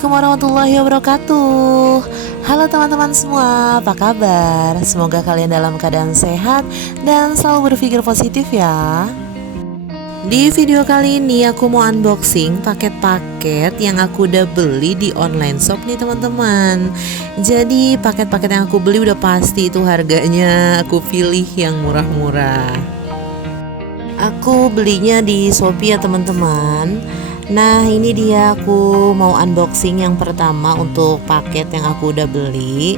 Assalamualaikum warahmatullahi wabarakatuh. Halo teman-teman semua, apa kabar? Semoga kalian dalam keadaan sehat dan selalu berpikir positif ya. Di video kali ini aku mau unboxing paket-paket yang aku udah beli di online shop nih teman-teman. Jadi paket-paket yang aku beli udah pasti itu harganya aku pilih yang murah-murah. Aku belinya di Shopee ya teman-teman. Nah ini dia, aku mau unboxing yang pertama untuk paket yang aku udah beli.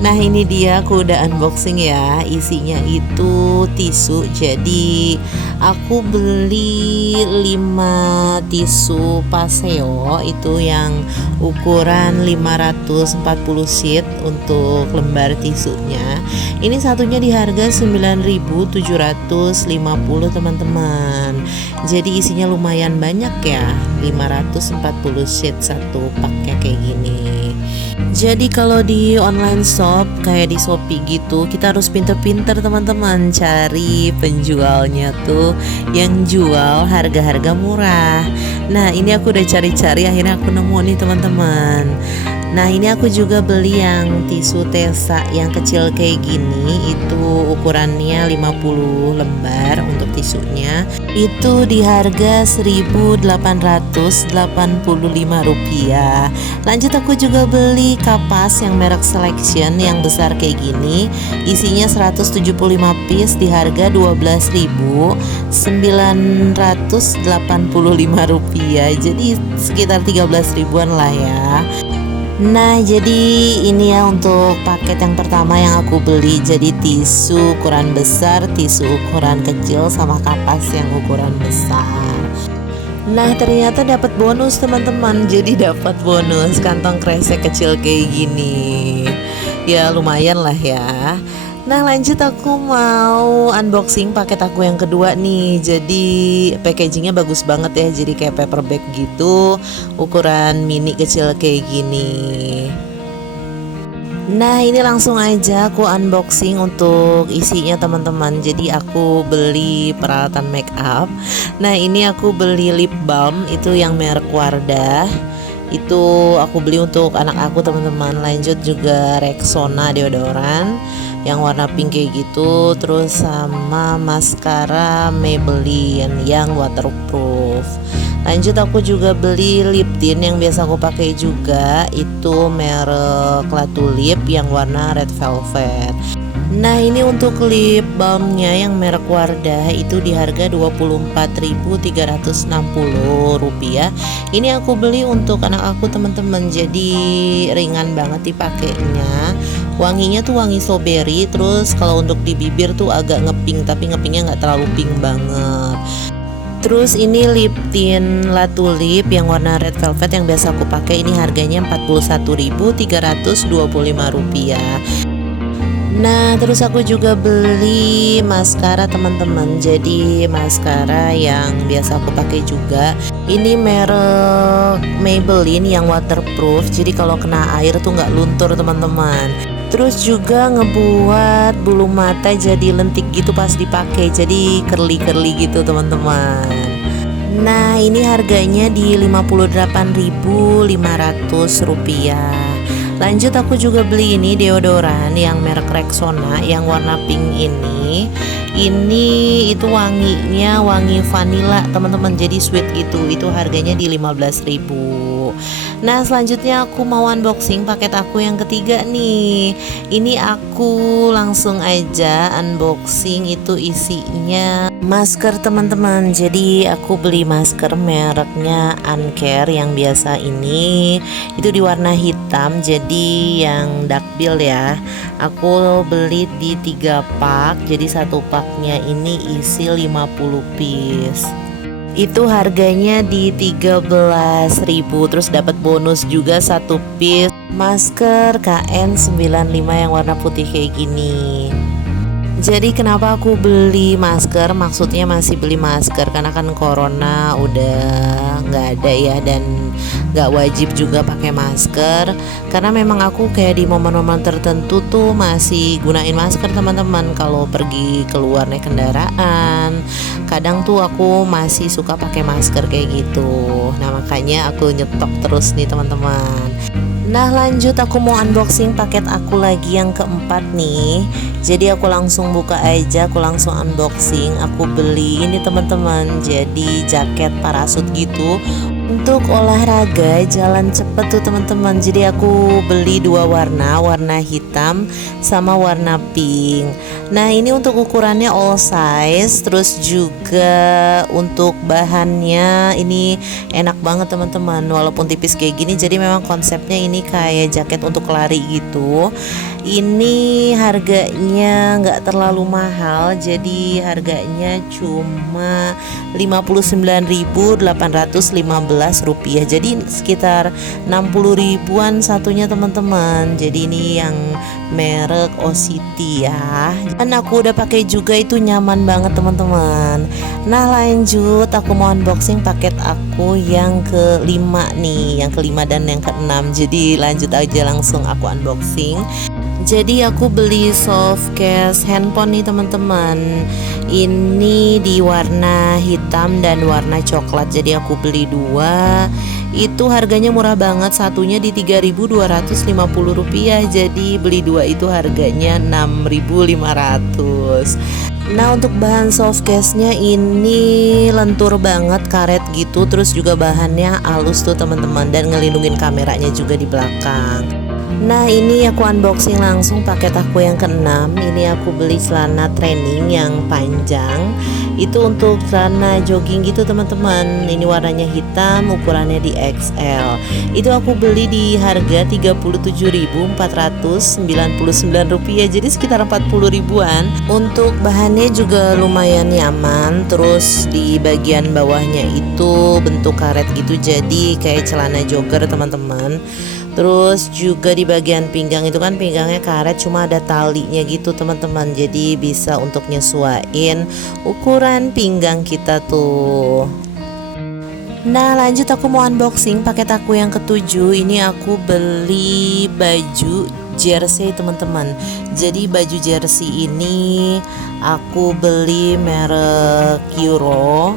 Nah ini dia, aku udah unboxing ya. Isinya itu tisu. Jadi aku beli 5 tisu Paseo itu yang ukuran 540 sheet untuk lembar tisunya. Ini satunya di harga 9.750 teman-teman. Jadi isinya lumayan banyak ya, 540 sheet satu pakai kayak gini. Jadi kalau di online shop kayak di Shopee gitu, kita harus pinter-pinter teman-teman cari penjualnya tuh yang jual harga-harga murah. Nah ini aku udah cari-cari, akhirnya aku nemu nih teman-teman. Nah ini aku juga beli yang tisu Tesa yang kecil kayak gini. Itu ukurannya 50 lembar untuk tisunya. Itu di harga Rp1.885. Lanjut aku juga beli kapas yang merek Selection yang besar kayak gini. Isinya 175 piece di harga Rp12.985. Jadi sekitar 13 ribuan lah ya. Nah jadi ini ya untuk paket yang pertama yang aku beli. Jadi tisu ukuran besar, tisu ukuran kecil, sama kapas yang ukuran besar. Nah ternyata dapat bonus teman-teman. Jadi dapat bonus kantong kresek kecil kayak gini. Ya lumayan lah ya. Nah lanjut aku mau unboxing paket aku yang kedua nih. Jadi packagingnya bagus banget ya. Jadi kayak paper bag gitu, ukuran mini kecil kayak gini. Nah ini langsung aja aku unboxing untuk isinya teman-teman. Jadi aku beli peralatan make up. Nah ini aku beli lip balm itu yang merek Wardah. Itu aku beli untuk anak aku teman-teman. Lanjut juga Rexona deodoran yang warna pink kayak gitu. Terus sama maskara Maybelline yang waterproof. Lanjut aku juga beli lip tint yang biasa aku pakai juga. Itu merek Latu Lip yang warna red velvet. Nah ini untuk lip balmnya yang merek Wardah itu di harga Rp24.360. Ini aku beli untuk anak aku teman-teman. Jadi ringan banget dipakainya. Wanginya tuh wangi strawberry. Terus kalau untuk di bibir tuh agak ngepink, tapi ngepingnya nggak terlalu pink banget. Terus ini lip tint Latu Lip yang warna red velvet yang biasa aku pakai. Ini harganya Rp41.325. Nah terus aku juga beli maskara teman-teman. Jadi maskara yang biasa aku pakai juga. Ini merek Maybelline yang waterproof. Jadi kalau kena air tuh nggak luntur teman-teman. Terus juga ngebuat bulu mata jadi lentik gitu pas dipakai. Jadi curly-curly gitu teman-teman. Nah ini harganya di Rp58.500. Lanjut aku juga beli ini deodoran yang merek Rexona yang warna pink ini. Ini itu wanginya wangi vanilla teman-teman. Jadi sweet gitu. Itu harganya di 15.000. Nah selanjutnya aku mau unboxing paket aku yang ketiga nih. Ini aku langsung aja unboxing. Itu isinya masker teman-teman. Jadi aku beli masker mereknya Uncare yang biasa ini. Itu di warna hitam. Jadi yang dark bill ya. Aku beli di 3 pak. Jadi satu paknya ini isi 50 piece. Itu harganya di 13.000. Terus dapat bonus juga satu piece masker KN95 yang warna putih kayak gini. Jadi kenapa aku beli masker? Maksudnya masih beli masker karena kan corona udah nggak ada ya, dan nggak wajib juga pakai masker. Karena memang aku kayak di momen-momen tertentu tuh masih gunain masker teman-teman. Kalau pergi keluar naik kendaraan, kadang tuh aku masih suka pakai masker kayak gitu. Nah makanya aku nyetok terus nih teman-teman. Nah lanjut, aku mau unboxing paket aku lagi yang keempat nih. Jadi aku langsung buka aja, aku langsung unboxing. Aku beli ini teman-teman, jadi jaket parasut gitu untuk olahraga jalan cepet tuh teman-teman. Jadi aku beli dua warna, warna hitam sama warna pink. Nah ini untuk ukurannya all size, terus juga untuk bahannya ini enak banget teman-teman, walaupun tipis kayak gini. Jadi memang konsepnya ini kayak jaket untuk lari gitu. Ini harganya nggak terlalu mahal, jadi harganya cuma 59.815 rupiah, jadi sekitar 60 ribuan satunya teman-teman. Jadi ini yang merek Ocity ya, dan aku udah pakai juga, itu nyaman banget teman-teman. Nah lanjut, aku mau unboxing paket aku yang kelima nih, yang kelima dan yang keenam. Jadi lanjut aja, langsung aku unboxing. Jadi aku beli soft case handphone nih teman-teman. Ini di warna hitam dan warna coklat. Jadi aku beli dua. Itu harganya murah banget, satunya di 3.250 rupiah. Jadi beli dua itu harganya 6.500. Nah untuk bahan soft case-nya ini lentur banget, karet gitu. Terus juga bahannya halus tuh teman-teman, dan ngelindungin kameranya juga di belakang. Nah ini aku unboxing langsung paket aku yang keenam. Ini aku beli celana training yang panjang. Itu untuk celana jogging gitu teman-teman. Ini warnanya hitam, ukurannya di XL. Itu aku beli di harga 37.499 rupiah. Jadi sekitar 40 ribuan. Untuk bahannya juga lumayan nyaman. Terus di bagian bawahnya itu bentuk karet gitu, jadi kayak celana jogger teman-teman. Terus juga di bagian pinggang itu kan pinggangnya karet, cuma ada talinya gitu teman-teman. Jadi bisa untuk nyesuain ukuran pinggang kita tuh. Nah lanjut, aku mau unboxing paket aku yang ketujuh. Ini aku beli baju jersey teman-teman. Jadi baju jersey ini aku beli merek Euro.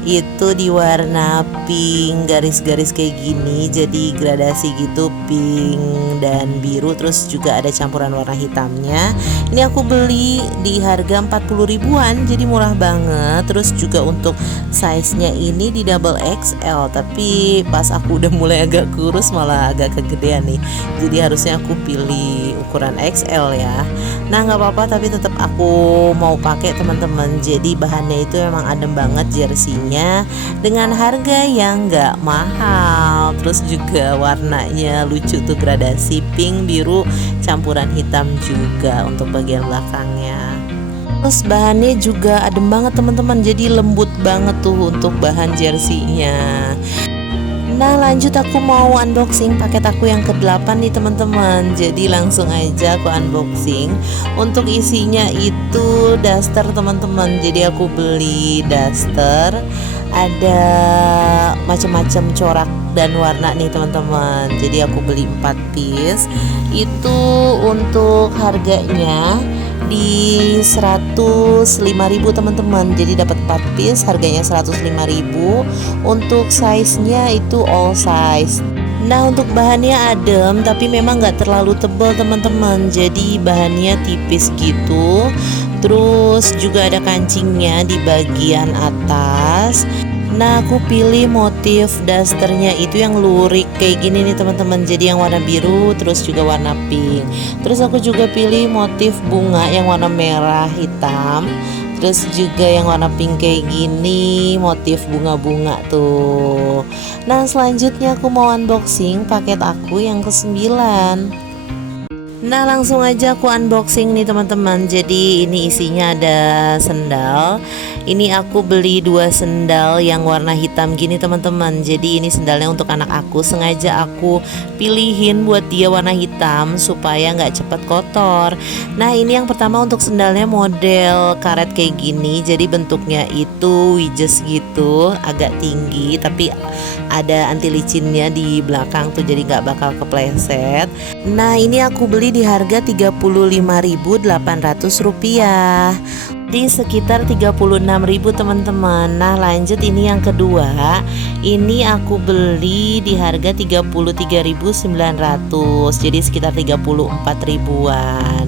Itu di warna pink garis-garis kayak gini, jadi gradasi gitu, pink dan biru, terus juga ada campuran warna hitamnya. Ini aku beli di harga 40 ribuan, jadi murah banget. Terus juga untuk size-nya ini di double XL, tapi pas aku udah mulai agak kurus malah agak kegedean nih, jadi harusnya aku pilih ukuran XL ya. Nah nggak apa-apa, tapi tetap aku mau pakai teman-teman. Jadi bahannya itu memang adem banget jersey dengan harga yang gak mahal. Terus juga warnanya lucu tuh, gradasi pink, biru, campuran hitam juga untuk bagian belakangnya. Terus bahannya juga adem banget teman-teman, jadi lembut banget tuh untuk bahan jersey-nya. Nah lanjut, aku mau unboxing paket aku yang ke-8 nih teman-teman. Jadi langsung aja aku unboxing. Untuk isinya itu daster teman-teman. Jadi aku beli daster, ada macam-macam corak dan warna nih teman-teman. Jadi aku beli 4 piece. Itu untuk harganya di 105.000 teman-teman. Jadi dapat 4 piece, harganya 105.000. Untuk size-nya itu all size. Nah untuk bahannya adem, tapi memang nggak terlalu tebal teman-teman. Jadi bahannya tipis gitu. Terus juga ada kancingnya di bagian atas. Nah aku pilih motif dasternya itu yang lurik kayak gini nih teman-teman. Jadi yang warna biru, terus juga warna pink. Terus aku juga pilih motif bunga yang warna merah hitam. Terus juga yang warna pink kayak gini, motif bunga-bunga tuh. Nah selanjutnya aku mau unboxing paket aku yang ke-9. Nah langsung aja aku unboxing nih teman-teman. Jadi ini isinya ada sendal. Ini aku beli 2 sendal yang warna hitam gini teman-teman. Jadi ini sendalnya untuk anak aku, sengaja aku pilihin buat dia warna hitam supaya nggak cepet kotor. Nah ini yang pertama untuk sendalnya model karet kayak gini. Jadi bentuknya itu wedges gitu, agak tinggi tapi ada anti licinnya di belakang tuh, jadi nggak bakal kepleset. Nah ini aku beli di harga Rp35.800, di sekitar 36.000 teman-teman. Nah lanjut, ini yang kedua, ini aku beli di harga 33.900, jadi sekitar 34 ribuan.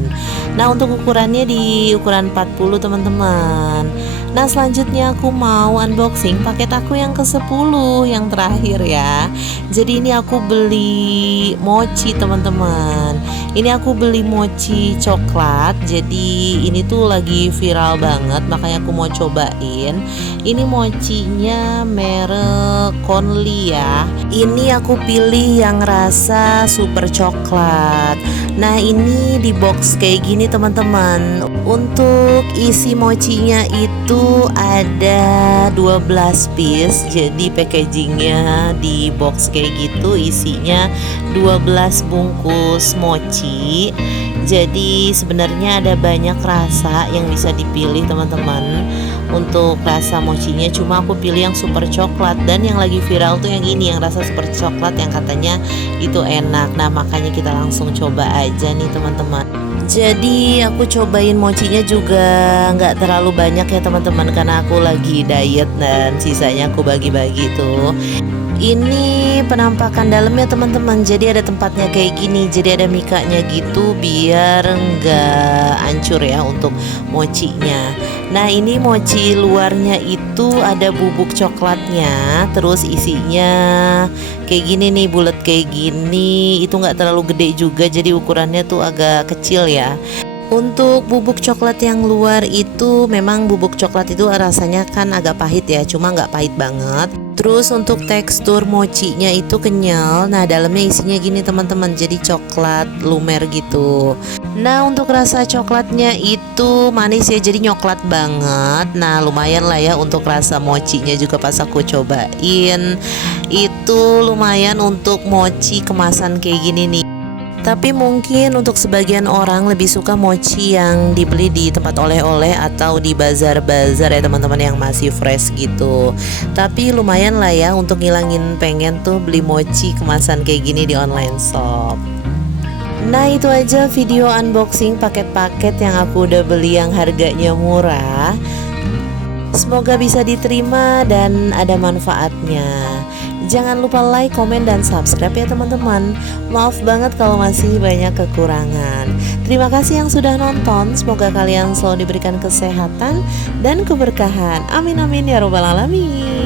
Nah untuk ukurannya di ukuran 40 teman-teman. Nah selanjutnya aku mau unboxing paket aku yang ke-10, yang terakhir ya. Jadi ini aku beli mochi teman-teman. Ini aku beli mochi coklat. Jadi ini tuh lagi viral banget, makanya aku mau cobain. Ini mochinya merek Conli ya. Ini aku pilih yang rasa super coklat. Nah ini di box kayak gini teman-teman. Untuk isi mochinya itu ada 12 piece. Jadi packagingnya di box kayak gitu, isinya 12 bungkus mochi. Jadi sebenarnya ada banyak rasa yang bisa dipilih teman-teman untuk rasa mochinya, cuma aku pilih yang super coklat. Dan yang lagi viral tuh yang ini, yang rasa super coklat, yang katanya itu enak. Nah makanya kita langsung coba aja nih teman-teman. Jadi aku cobain mochinya juga nggak terlalu banyak ya teman-teman, karena aku lagi diet dan sisanya aku bagi-bagi tuh. Ini penampakan dalamnya teman-teman. Jadi ada tempatnya kayak gini, jadi ada mikanya gitu biar nggak hancur ya untuk mochinya. Nah ini mochi luarnya itu ada bubuk coklatnya, terus isinya kayak gini nih, bulat kayak gini. Itu nggak terlalu gede juga, jadi ukurannya tuh agak kecil ya. Untuk bubuk coklat yang luar itu, memang bubuk coklat itu rasanya kan agak pahit ya, cuma nggak pahit banget. Terus untuk tekstur mochinya itu kenyal. Nah dalamnya isinya gini teman-teman, jadi coklat lumer gitu. Nah untuk rasa coklatnya itu manis ya, jadi nyoklat banget. Nah lumayan lah ya untuk rasa mochinya juga pas aku cobain. Itu lumayan untuk mochi kemasan kayak gini nih. Tapi mungkin untuk sebagian orang lebih suka mochi yang dibeli di tempat oleh-oleh atau di bazar-bazar ya teman-teman, yang masih fresh gitu. Tapi lumayan lah ya untuk ngilangin pengen tuh beli mochi kemasan kayak gini di online shop. Nah itu aja video unboxing paket-paket yang aku udah beli yang harganya murah. Semoga bisa diterima dan ada manfaatnya. Jangan lupa like, komen, dan subscribe ya teman-teman. Maaf banget kalau masih banyak kekurangan. Terima kasih yang sudah nonton. Semoga kalian selalu diberikan kesehatan dan keberkahan. Amin amin ya robbal alamin.